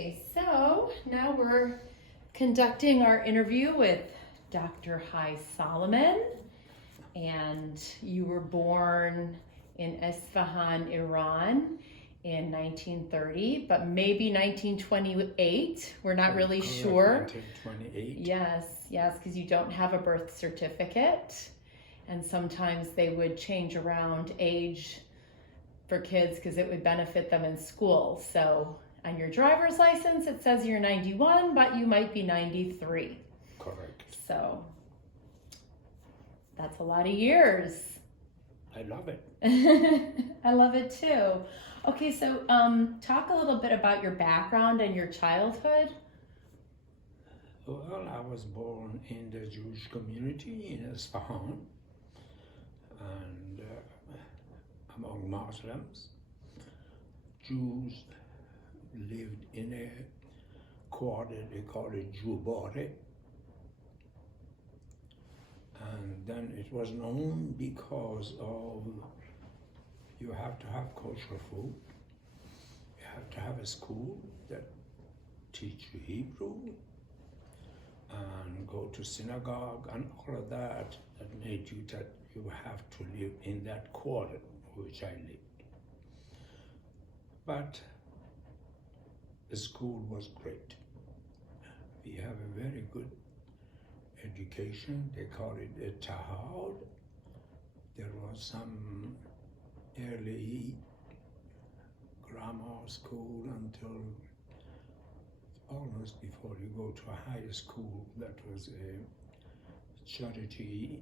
Okay, so now we're conducting our interview with Dr. Hai Solomon, and you were born in Isfahan, Iran in 1930, but maybe 1928. We're not really Correct, sure. 1928. Yes, because you don't have a birth certificate, and sometimes they would change around age for kids because it would benefit them in school. So on your driver's license, it says you're 91, but you might be 93. Correct. So that's a lot of years. I love it. I love it too. Okay, so talk a little bit about your background and your childhood. Well, I was born in the Jewish community in Isfahan, and among Muslims. Jews lived in a quarter, they call it Jubare. And then it was known because of you have to have kosher food, you have to have a school that teach you Hebrew, and go to synagogue, and all of that made you that you have to live in that quarter which I lived. But the school was great. We have a very good education. They call it a tahad. There was some early grammar school until almost before you go to a high school. That was a charity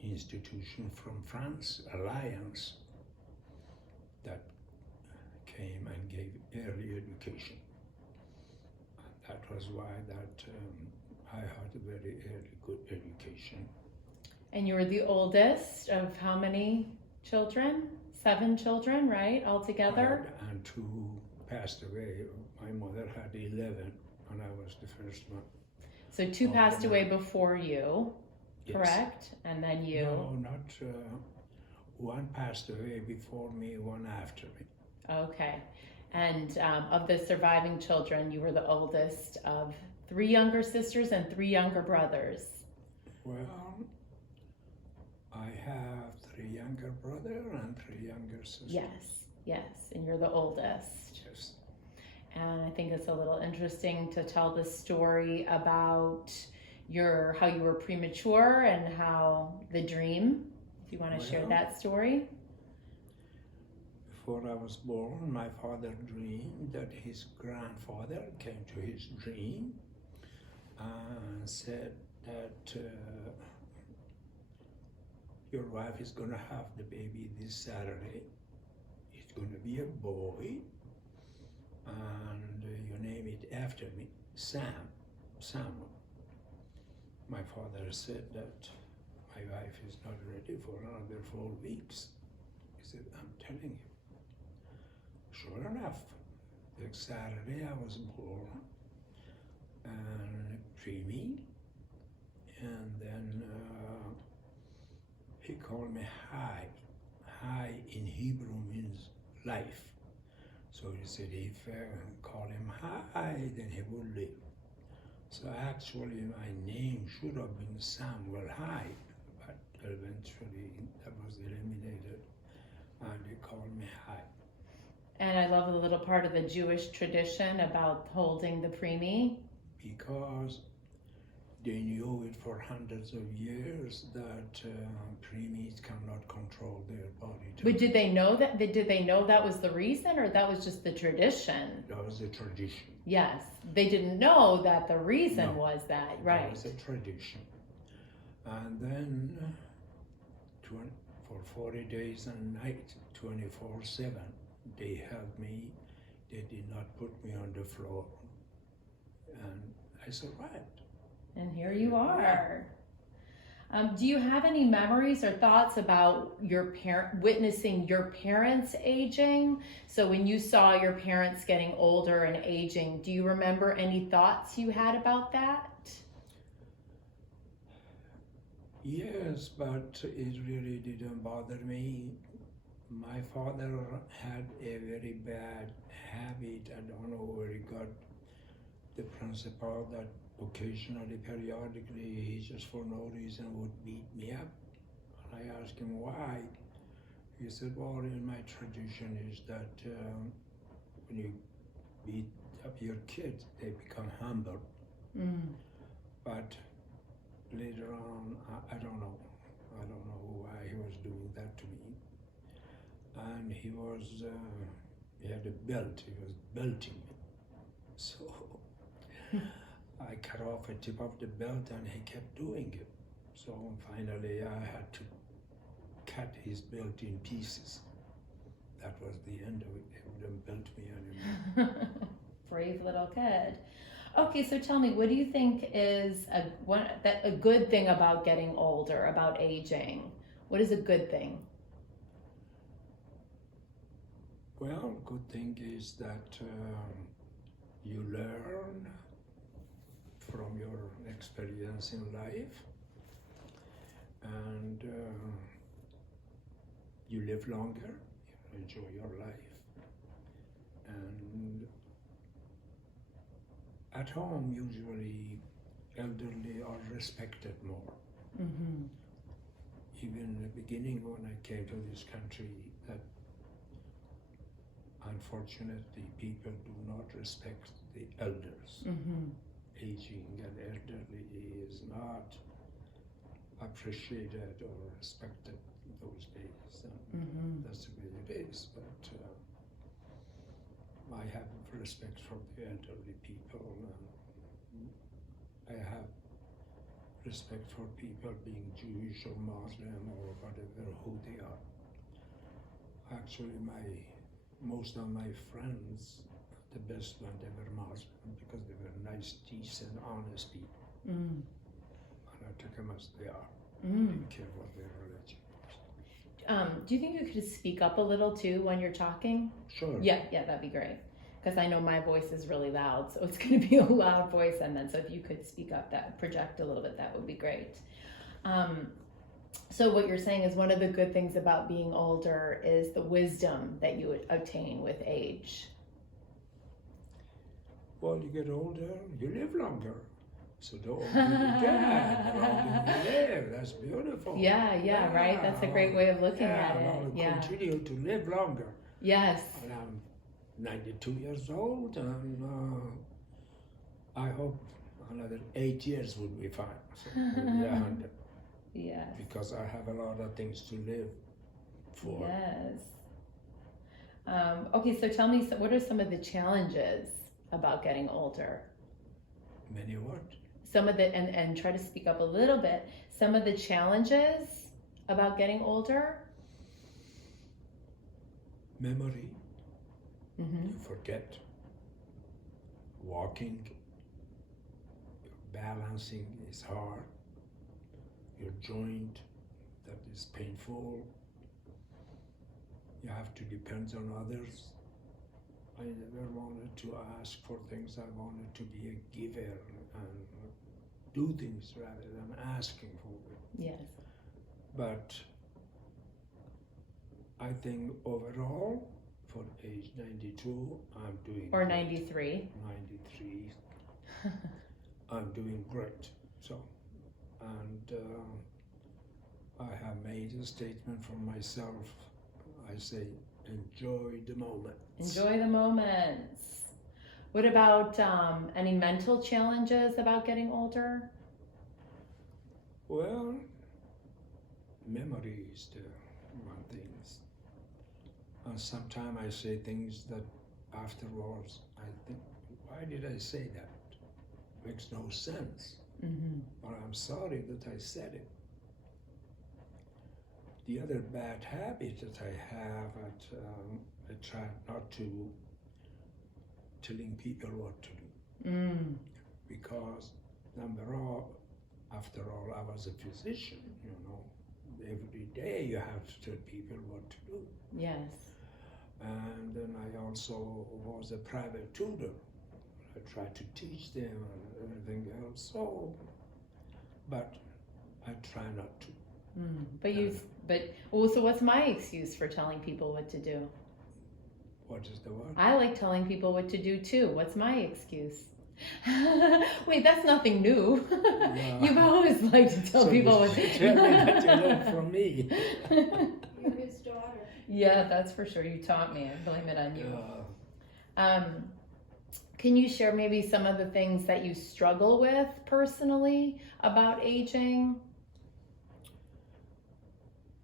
institution from France, Alliance, that came and gave early education. And that was why I had a very early good education. And you were the oldest of how many children? 7 children, right, altogether? And 2 passed away. My mother had 11, and I was the first one. So 2 passed away before you, yes. Correct? And then you? No, not. One passed away before me, one after me. Okay. And of the surviving children, you were the oldest of 3 younger sisters and 3 younger brothers. Well, I have 3 younger brothers and 3 younger sisters. Yes, and you're the oldest. Yes. And I think it's a little interesting to tell the story about how you were premature and how the dream, if you want to share that story. Before I was born, my father dreamed that his grandfather came to his dream and said that your wife is going to have the baby this Saturday. It's going to be a boy, and you name it after me, Samuel. My father said that my wife is not ready for another 4 weeks. He said, I'm telling you. Sure enough, next Saturday I was born and preemie, and then he called me Hai. Hai in Hebrew means life. So he said if I call him Hai, then he will live. So actually my name should have been Samuel Hai, but eventually that was eliminated and they called me Hai. And I love the little part of the Jewish tradition about holding the preemie. Because they knew it for hundreds of years that preemies cannot control their body. But did they know that? Did they know that was the reason, or that was just the tradition? That was a tradition. Yes, they didn't know that the reason was that, right? That was a tradition. And then for 40 days and nights, 24/7, they held me. They did not put me on the floor. And I survived. And here you are. Do you have any memories or thoughts about witnessing your parents aging? So when you saw your parents getting older and aging, do you remember any thoughts you had about that? Yes, but it really didn't bother me. My father had a very bad habit habit. I don't know where he got the principle that occasionally, periodically, he just for no reason would beat me up. And I asked him why. He said, well, in my tradition is that when you beat up your kids, they become humble. But later on, I don't know. I don't know why he was doing that to me. And he had a belt, he was belting me. So I cut off a tip of the belt and he kept doing it. So finally I had to cut his belt in pieces. That was the end of it. He wouldn't belt me anymore. Brave little kid. Okay, so tell me, what do you think is a good thing about getting older, about aging? What is a good thing? Well, good thing is that you learn from your experience in life, and you live longer, you enjoy your life, and at home usually elderly are respected more. Even in the beginning when I came to this country, that unfortunately people do not respect the elders. Aging and elderly is not appreciated or respected those days. And that's the way it is. But I have respect for the elderly people. I have respect for people being Jewish or Muslim or whatever, who they are. Actually, most of my friends, the best one, they were Muslim because they were nice, decent, honest people. And I took them as they are. I didn't care what their religion was. Do you think you could speak up a little too when you're talking? Sure. Yeah, that'd be great. Because I know my voice is really loud, so it's going to be a loud voice. And then, so if you could speak up, project a little bit, that would be great. So what you're saying is one of the good things about being older is the wisdom that you would obtain with age. Well, you get older, you live longer. So the older you get, the longer you live. That's beautiful. Yeah, right? That's a great way of looking at it. I want to continue to live longer. Yes. And I'm 92 years old, and I hope another 8 years would be fine. So maybe 100. Yes. Because I have a lot of things to live for. Yes. Okay, so tell me, what are some of the challenges about getting older? Many what? Some of the, and try to speak up a little bit, some of the challenges about getting older? Memory. You forget. Walking, balancing is hard. Your joint, that is painful. You have to depend on others. I never wanted to ask for things. I wanted to be a giver and do things rather than asking for them. Yes. But I think overall, for age 92, I'm doing Or great. 93. 93. I'm doing great. So, and I have made a statement for myself. I say, enjoy the moment. Enjoy the moments. What about any mental challenges about getting older? Well, memory is the one thing. Sometimes I say things that afterwards I think, why did I say that? Makes no sense. Or I'm sorry that I said it. The other bad habit that I have, I try not to telling people what to do. Because after all, I was a physician, Every day you have to tell people what to do. Yes. And then I also was a private tutor. I tried to teach them and everything else. But I try not to. So what's my excuse for telling people what to do? What is the word? I like telling people what to do too. What's my excuse? Wait, that's nothing new. Yeah. You've always liked to tell So people you what should tell me that you learned from me. You're his daughter. Yeah, that's for sure. You taught me. I blame it on you. Yeah. Can you share maybe some of the things that you struggle with personally about aging?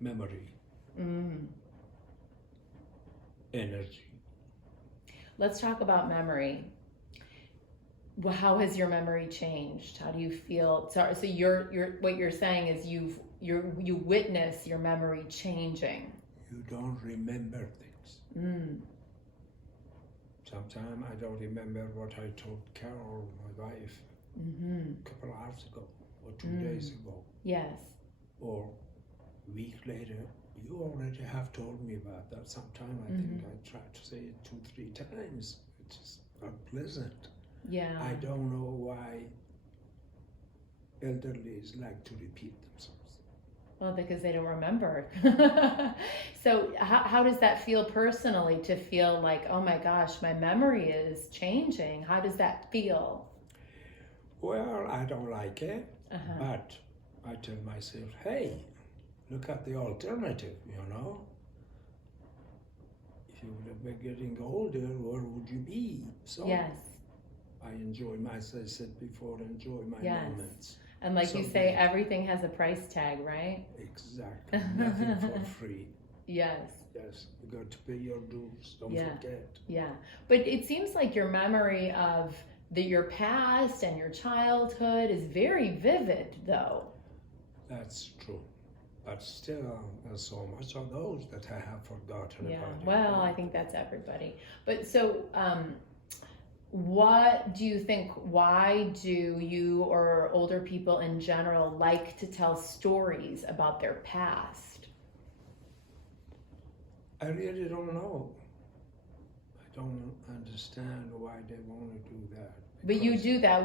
Memory, Mm. energy. Let's talk about memory. Well, how has your memory changed? How do you feel? So you're what you're saying is you witness your memory changing. You don't remember things. Mm. Sometimes I don't remember what I told Carol, my wife, Mm-hmm. a couple of hours ago or 2 Mm. days ago. Yes. Or a week later, you already have told me about that. Sometime I think Mhm. I tried to say it 2-3 times, which is unpleasant. Yeah. I don't know why elderlies like to repeat themselves. Well, because they don't remember. So how does that feel personally to feel like, oh my gosh, my memory is changing? How does that feel? Well, I don't like it, Uh-huh. but I tell myself, hey, look at the alternative, you know? If you would have been getting older, where would you be? So Yes. I enjoy as I said before, enjoy my Yes. moments. And like you So say, good. everything has a price tag, right? Exactly. Nothing for free. Yes. Yes, you got to pay your dues. Don't Yeah. forget. Yeah. But it seems like your memory of your past and your childhood is very vivid, though. That's true. But still, there's so much of those that I have forgotten Yeah. about. Well, I think that's everybody. But so, what do you think, why do you or older people in general like to tell stories about their past? I really don't know. I don't understand why they want to do that. But you Because do that.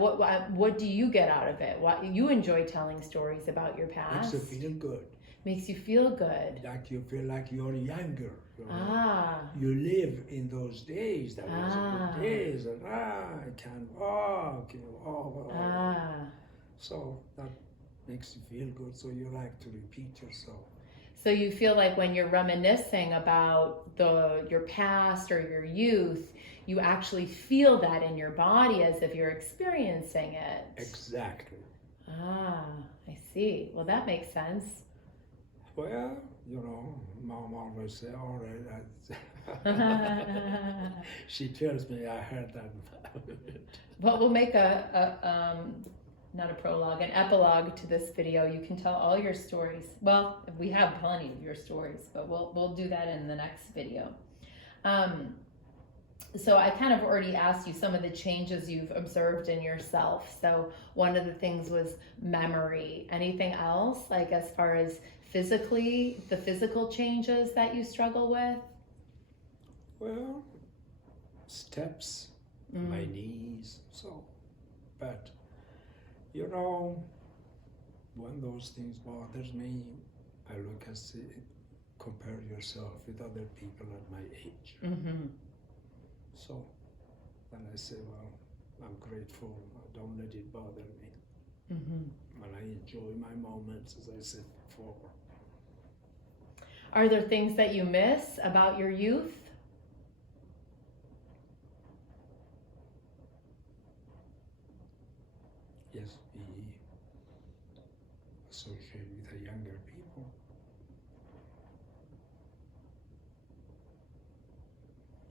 What do you get out of it? What you enjoy telling stories about your it past? makes you feel good. Makes you feel good. Like you feel like you're younger. You know? Ah. You live in those days. That was Ah. the days. And I can walk. You know, Ah. So that makes you feel good. So you like to repeat yourself. So you feel like when you're reminiscing about your past or your youth, you actually feel that in your body as if you're experiencing it. Exactly. Ah, I see. Well, that makes sense. Well, you know, Mom always say, all right. She tells me I heard that. Well, we'll make not a prologue, an epilogue to this video. You can tell all your stories. Well, we have plenty of your stories, but we'll do that in the next video. So I kind of already asked you some of the changes you've observed in yourself. So one of the things was memory. Anything else, like as far as physically, the physical changes that you struggle with? Well, steps, my knees, so, but, you know, when those things bothers me, I look and see, compare yourself with other people at my age. Mm-hmm. So then I say, well, I'm grateful. Don't let it bother me. Mm-hmm. And I enjoy my moments, as I said before. Are there things that you miss about your youth? Yes, be associated with the younger people.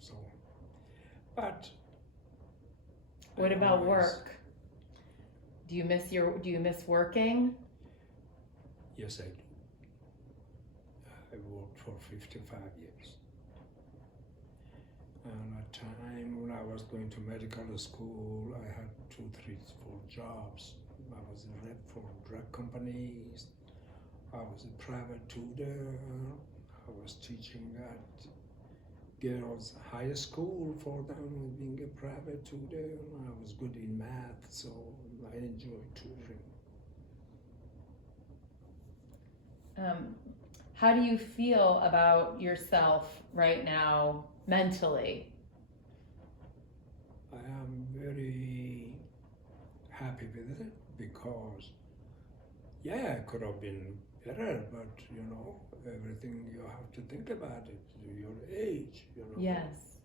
So, but What I about always- work? Do you miss working? Yes, I do. I worked for 55 years. And at a time when I was going to medical school, I had 2, 3, 4 jobs. I was a rep for drug companies. I was a private tutor. I was teaching at girls' high school for them, being a private tutor. I was good in math, so I enjoyed tutoring. How do you feel about yourself right now mentally? I am very happy with it because, yeah, it could have been better, but you know, everything you have to think about it, your age, you know. Yes.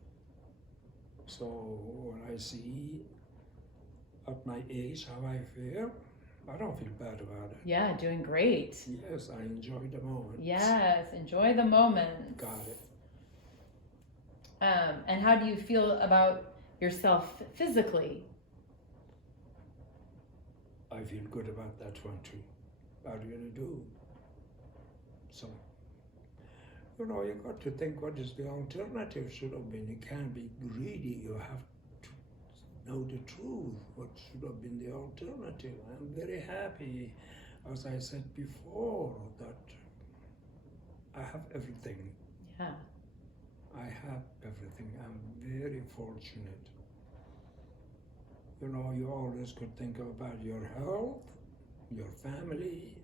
So when I see at my age how I feel, I don't feel bad about it. Yeah, doing great. Yes, I enjoy the moment. Yes, enjoy the moment. Got it. And how do you feel about yourself physically? I feel good about that one too. I really do. So, you know, you got to think what is the alternative should have been. You can't be greedy. You have to know the truth. What should have been the alternative? I'm very happy, as I said before, that I have everything. Yeah. I have everything. I'm very fortunate. You know, you always could think about your health, your family,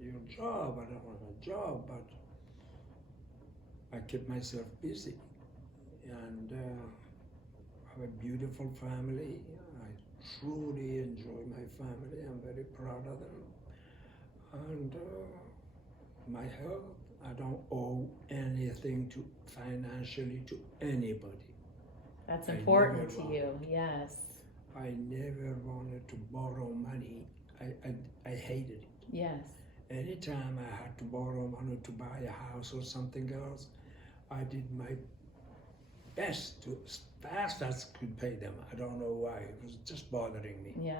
your job. I don't have a job, but I keep myself busy. And have a beautiful family. I truly enjoy my family. I'm very proud of them. And my health, I don't owe anything to financially to anybody. That's I important never to want- you. Yes. I never wanted to borrow money. I hated it. Yes. Anytime I had to borrow money to buy a house or something else, I did my best to as fast as I could pay them. I don't know why. It was just bothering me Yeah.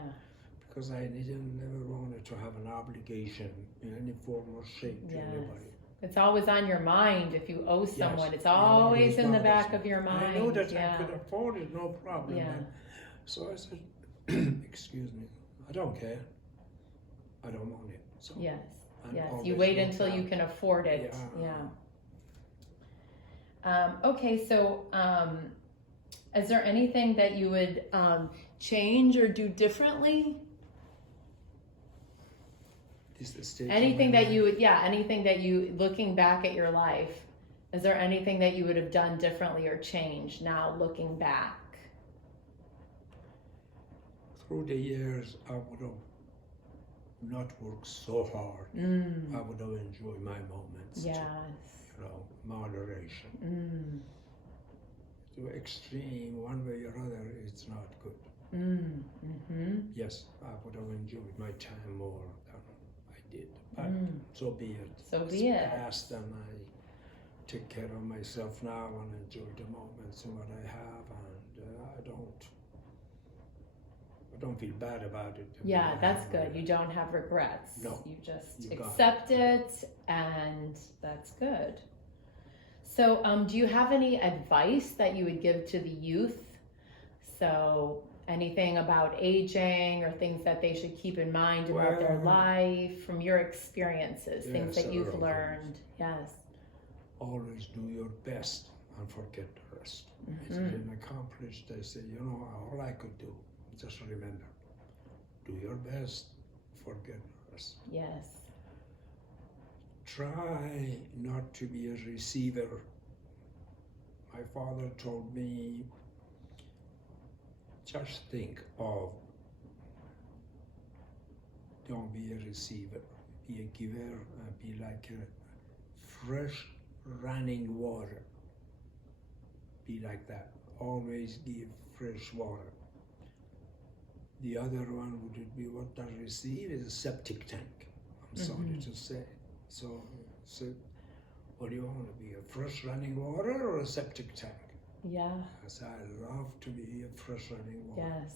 because I never wanted to have an obligation in any form or shape to Yes. anybody. It's always on your mind if you owe someone. Yes, It's it always in the bothers back me. of your mind. I know that Yeah. I could afford it, no problem. Yeah. But, so I said, excuse me, I don't care. I don't want it. So Yes. I'm Yes. always You wait looked until you out. can afford it. Yeah. Okay, so is there anything that you would change or do differently? This is the stage of Anything my that life. you would, yeah, anything that you, looking back at your life, is there anything that you would have done differently or changed now looking back? Through the years, I would have not worked so hard. I would have enjoyed my moments. Yes. You know, moderation. To extreme, one way or other, it's not good. Yes, I would have enjoyed my time more than I did. But so be it. So It's be it. past, and I take care of myself now and enjoy the moments and what I have, and I don't feel bad about it. Yeah, that's good. You don't have regrets. No, You just you got accept it, and that's good. So, do you have any advice that you would give to the youth? So, anything about aging or things that they should keep in mind about their Well, life from your experiences, things yes, that you've several learned? Yes. Always do your best and forget the rest. It's been accomplished. I say, you know, all I could do, just remember, do your best, forget the rest. Yes. Try not to be a receiver. My father told me, just think of, don't be a receiver, be a giver, be like a fresh running water. Be like that. Always give fresh water. The other one would be what I receive is a septic tank. I'm sorry to say. So, what do you want to be, a fresh running water or a septic tank? Yeah. Because I love to be a fresh running water. Yes.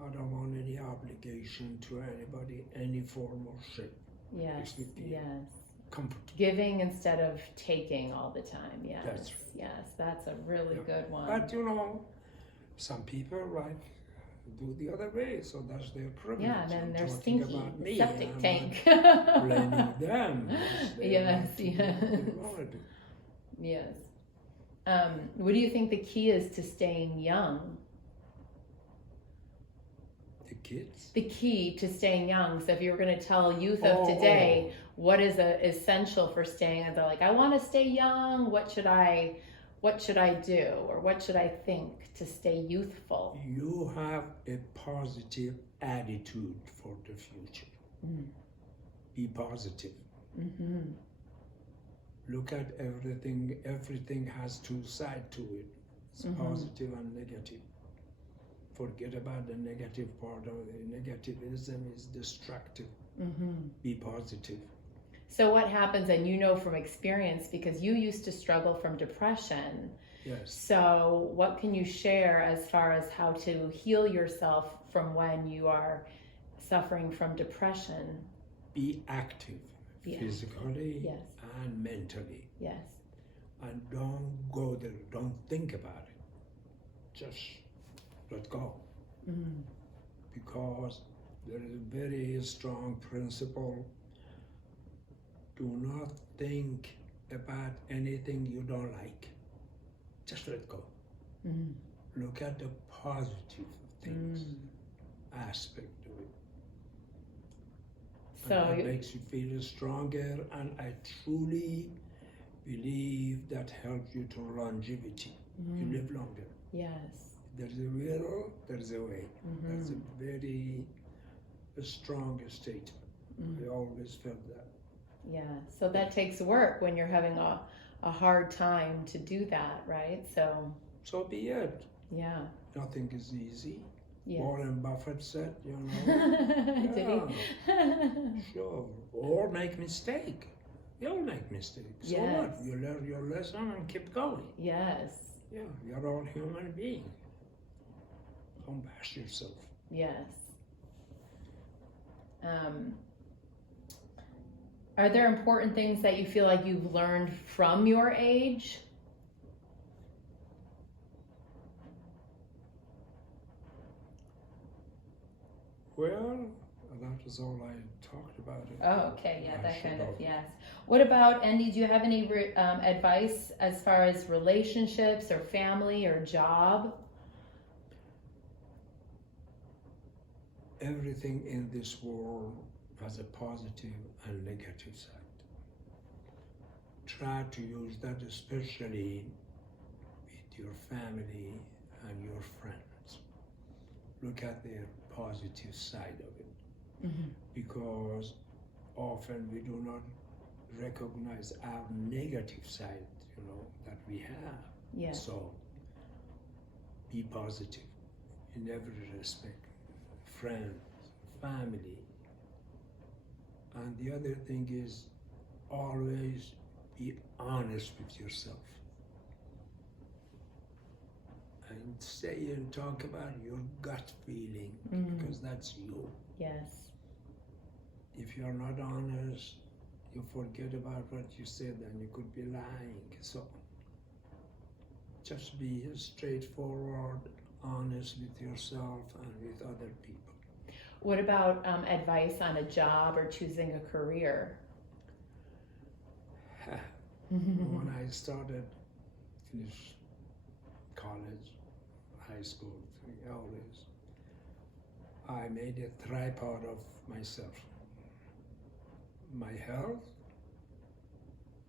I don't want any obligation to anybody, any form or shape. Yes. Makes me feel Yes. comfortable. Giving instead of taking all the time. Yes. That's right. Yes. That's a really Yeah. good one. But you know, some people like do the other way, so that's their privilege. Yeah, and then I'm they're talking stinky. about me, Septic I'm tank. not blaming them. They Yes, want to do what they wanna do. Yes. What do you think the key is to staying young? The kids. The key to staying young. So if you were going to tell youth of today, what is essential for staying? And they're like, I want to stay young. What should I what should I do or what should I think to stay youthful? You have a positive attitude for the future. Mm. Be positive. Mm-hmm. Look at everything. Everything has two sides to it. It's positive and negative. Forget about the negative part of it. Negativism is destructive. Mm-hmm. Be positive. So what happens, and you know from experience, because you used to struggle from depression. Yes. So what can you share as far as how to heal yourself from when you are suffering from depression? Be active. Physically Yes. and mentally. Yes. And don't go there. Don't think about it. Just let go. Mm-hmm. Because there is a very strong principle. Do not think about anything you don't like. Just let go. Mm-hmm. Look at the positive things, aspect of it. So And that makes you feel stronger, and I truly believe that helps you to longevity. You live longer. yes. There's a will, there's a way. That's a very strong statement. I always felt that. Yeah. So that takes work when you're having a hard time to do that, right? So be it. Yeah. Nothing is easy. Yes. Warren Buffett said, you know. Did he? Sure. Or make mistake. We all make mistakes. So Yes. what? You learn your lesson and keep going. Yes. Yeah, you're all human beings. Don't bash yourself. Yes. Are there important things that you feel like you've learned from your age? Well, that is all I talked about. Oh, okay, yeah, I that should kind of, go. yes. What about, Andy, do you have any advice as far as relationships or family or job? Everything in this world has a positive and negative side. Try to use that especially with your family and your friends. Look at their positive side of it. Because often we do not recognize our negative side, you know, that we have. Yes. So be positive in every respect. Friends, family. And the other thing is always be honest with yourself. And say and talk about your gut feeling, because that's you. Yes. If you're not honest, you forget about what you said and you could be lying. So just be straightforward, honest with yourself and with other people. What about advice on a job or choosing a career? When I started, finished college, high school, all this, I made a tripod of myself. My health,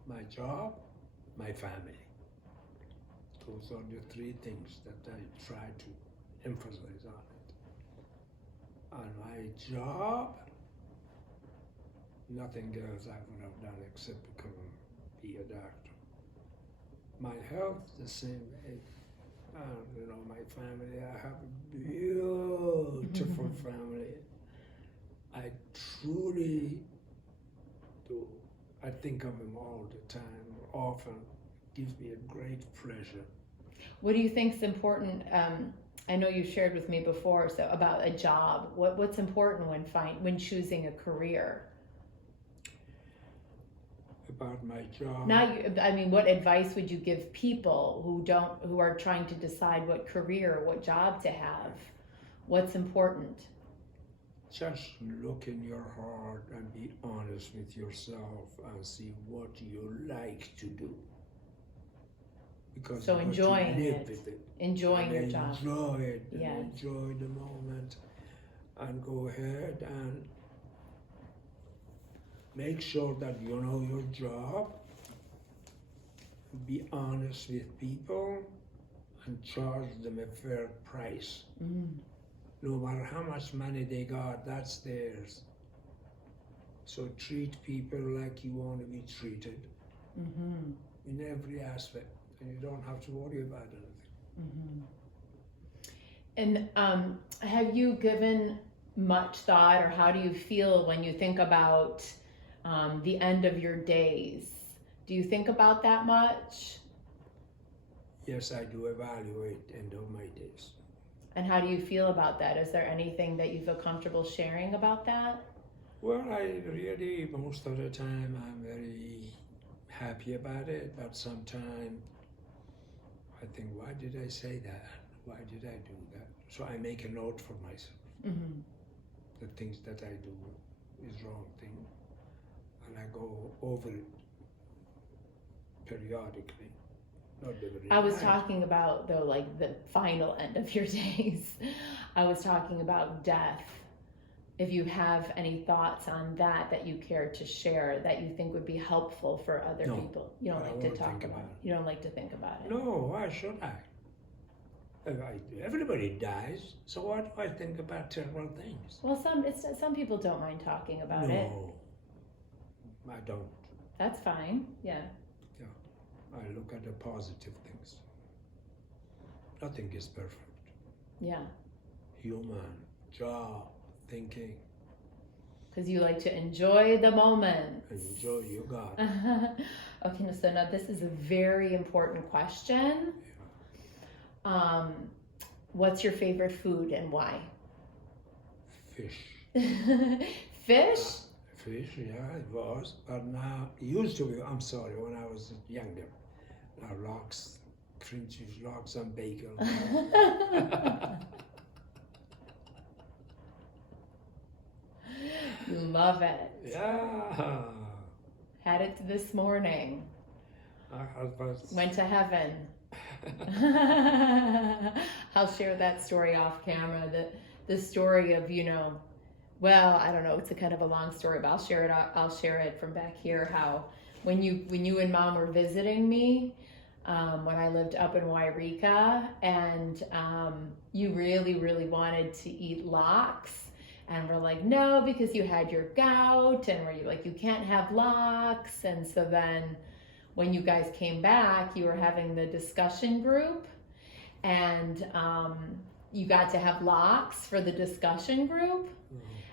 my job, my family. Those are the three things that I try to emphasize on it. On my job, nothing else I would have done except be a doctor. My health, the same way. You know, my family, I have a beautiful family. I truly do. I think of them all the time, often. It gives me a great pleasure. What do you think is important? I know you shared with me before about a job. What's important when choosing a career? About my job. What advice would you give people who are trying to decide what career, what job to have? What's important? Just look in your heart and be honest with yourself and see what you like to do. Because so you enjoying live it, with it. enjoying and your job. Enjoy it. Yes. And enjoy the moment. And go ahead and make sure that you know your job be honest with people and charge them a fair price. No matter how much money they got, that's theirs. So treat people like you want to be treated in every aspect, and you don't have to worry about anything. And have you given much thought, or how do you feel when you think about the end of your days? Do you think about that much? Yes, I do evaluate end of my days. And how do you feel about that? Is there anything that you feel comfortable sharing about that? Well, I really, most of the time, I'm very happy about it, but sometimes I think, why did I say that? Why did I do that? So I make a note for myself. The things that I do is wrong thing, and I go over it periodically. Not every I was night. talking about, though, like the final end of your days. I was talking about death. If you have any thoughts on that that you care to share, that you think would be helpful for other No, people. You don't I like to won't talk think about about it. You don't like to think about it. No, why should I? Everybody dies, so why do I think about terrible things? Well, some people don't mind talking about it. No, I don't. That's fine. Yeah. I look at the positive things. Nothing is perfect. Yeah. Human, job, thinking, Because you like to enjoy the moment. enjoy you got it. Okay, so now this is a very important question. What's your favorite food and why? Fish. Fish? Fish, yeah, it was. But now, it used to be, I'm sorry, when I was younger. Now lox, cream cheese, lox and bacon. Love it. Yeah. Had it this morning. Went to heaven. I'll share that story off camera. The story of, well, I don't know, it's a kind of a long story, but I'll share it from back here, how when you and Mom were visiting me, when I lived up in Wairika, and you really, really wanted to eat lox. And we're like, no, because you had your gout, and we're like, you can't have lox. And so then when you guys came back, you were having the discussion group, and you got to have lox for the discussion group.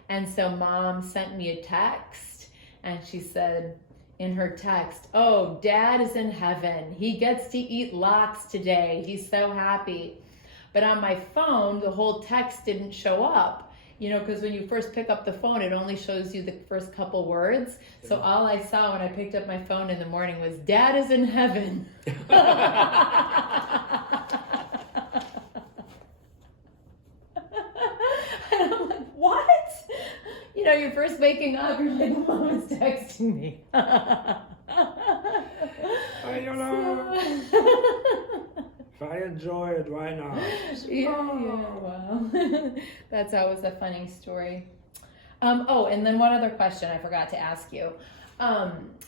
And so Mom sent me a text, and she said in her text, oh, Dad is in heaven. He gets to eat lox today. He's so happy. But on my phone, the whole text didn't show up. Because when you first pick up the phone, it only shows you the first couple words. So all I saw when I picked up my phone in the morning was, Dad is in heaven. And I'm like, what? You're first waking up, you're like, Mom is texting me. If I enjoy it, why not? Yeah, wow. That's always a funny story. And then one other question I forgot to ask you.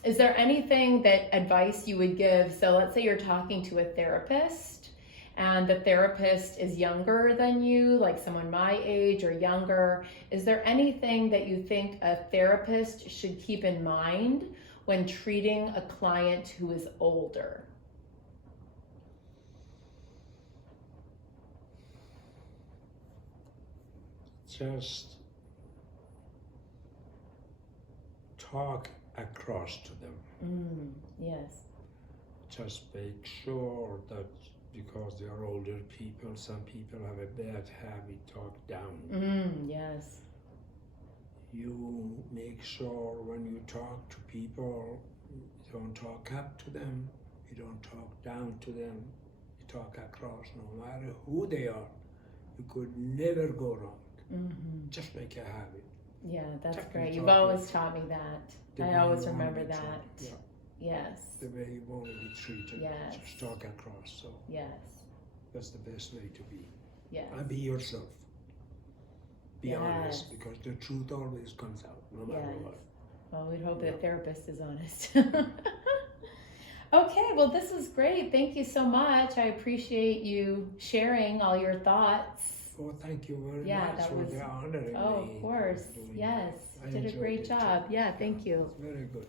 Is there anything advice you would give? So let's say you're talking to a therapist, and the therapist is younger than you, like someone my age or younger. Is there anything that you think a therapist should keep in mind when treating a client who is older? Just talk across to them. Yes. Just make sure that, because they are older people, some people have a bad habit, talk down. Yes. You make sure when you talk to people, you don't talk up to them, you don't talk down to them, you talk across. No matter who they are, you could never go wrong. Just make a habit. Yeah, that's Talk great. and You've talk always taught me that. I always remember that. Yeah. Yes. The way you want to be treated. Yes. Just talk across. So Yes. that's the best way to be. Yes. And be yourself. Be Yes. honest, because the truth always comes out, no matter Yes. what. Well, we'd hope Yeah. the therapist is honest. Okay, well, this is great. Thank you so much. I appreciate you sharing all your thoughts. Oh, thank you very Yeah, much that for was- the honor. Oh, of course. Yes, I you did a enjoyed great it. job. Yeah, thank you. Very good.